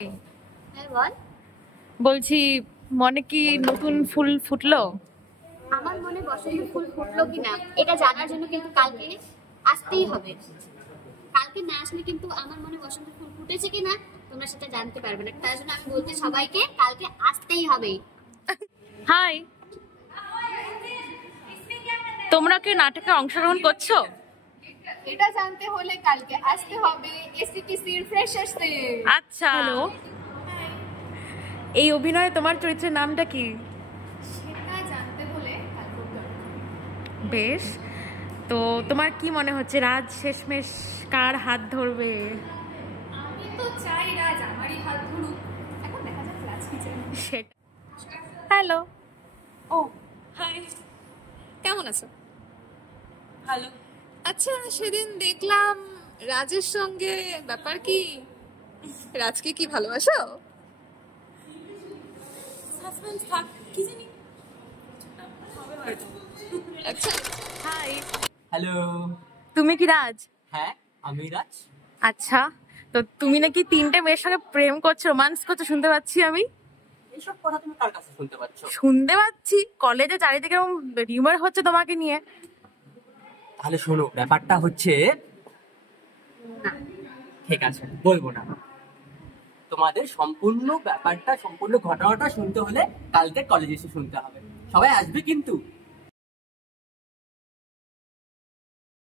হ্যাঁ বল। বলছি মনে কি নতুন ফুল ফুটলো? আমার মনে বসন্ত ফুল ফুটলো কিনা এটা জানার জন্য কিন্তু কালকে আসতেই হবে। কালকে না আসলে কিন্তু আমার মনে বসন্ত ফুল ফুটেছে কিনা তোমরা সেটা জানতে পারবে না। তার জন্য আমি বলছি সবাইকে কালকে আসতেই হবে। হাই, তোমরা কি নাটকে অংশগ্রহণ করছো? এটা জানতে হলে কালকে আসতে হবে এসটিসির ফ্রেশার্স ডে। আচ্ছা, হ্যালো। এই অভিনয়ে তোমার চরিত্রের নামটা কি? সেটা জানতে হলে কাল করতে হবে। বেশ, তো তোমার কি মনে হচ্ছে রাজ শেষমেশ কার হাত ধরবে? আমি তো চাই রাজ আমারই হাত ধরুক। এখন দেখা যাক রাজ কি চায়। সেটা। হ্যালো। ও হাই, কেমন আছো? ভালো। আচ্ছা, সেদিন দেখলাম রাজের সঙ্গে ব্যাপার কি? রাজকে কি ভালোবাসো? সাসপেন্স থাক, কি জানি। আচ্ছা, হাই, হ্যালো। তুমি কি রাজ? হ্যাঁ, আমি রাজ। আচ্ছা, তো তুমি নাকি 3টে মেয়ের সঙ্গে প্রেম করছো, রোমান্স করছো, শুনতে পাচ্ছি আমি। এইসব কথা তুমি কার কাছে শুনতে পাচ্ছ? শুনতে পাচ্ছি কলেজে চারিদিকে এরকম রিউমার হচ্ছে তোমাকে নিয়ে। তাহলে শোনো, ব্যাপারটা হচ্ছে ঠিক আছে, বলবো না। তোমাদের সম্পূর্ণ ব্যাপারটা, সম্পূর্ণ ঘটনাটা শুনতে হলে কালকে কলেজে এসে শুনতে হবে। সবাই আসবে কিন্তু।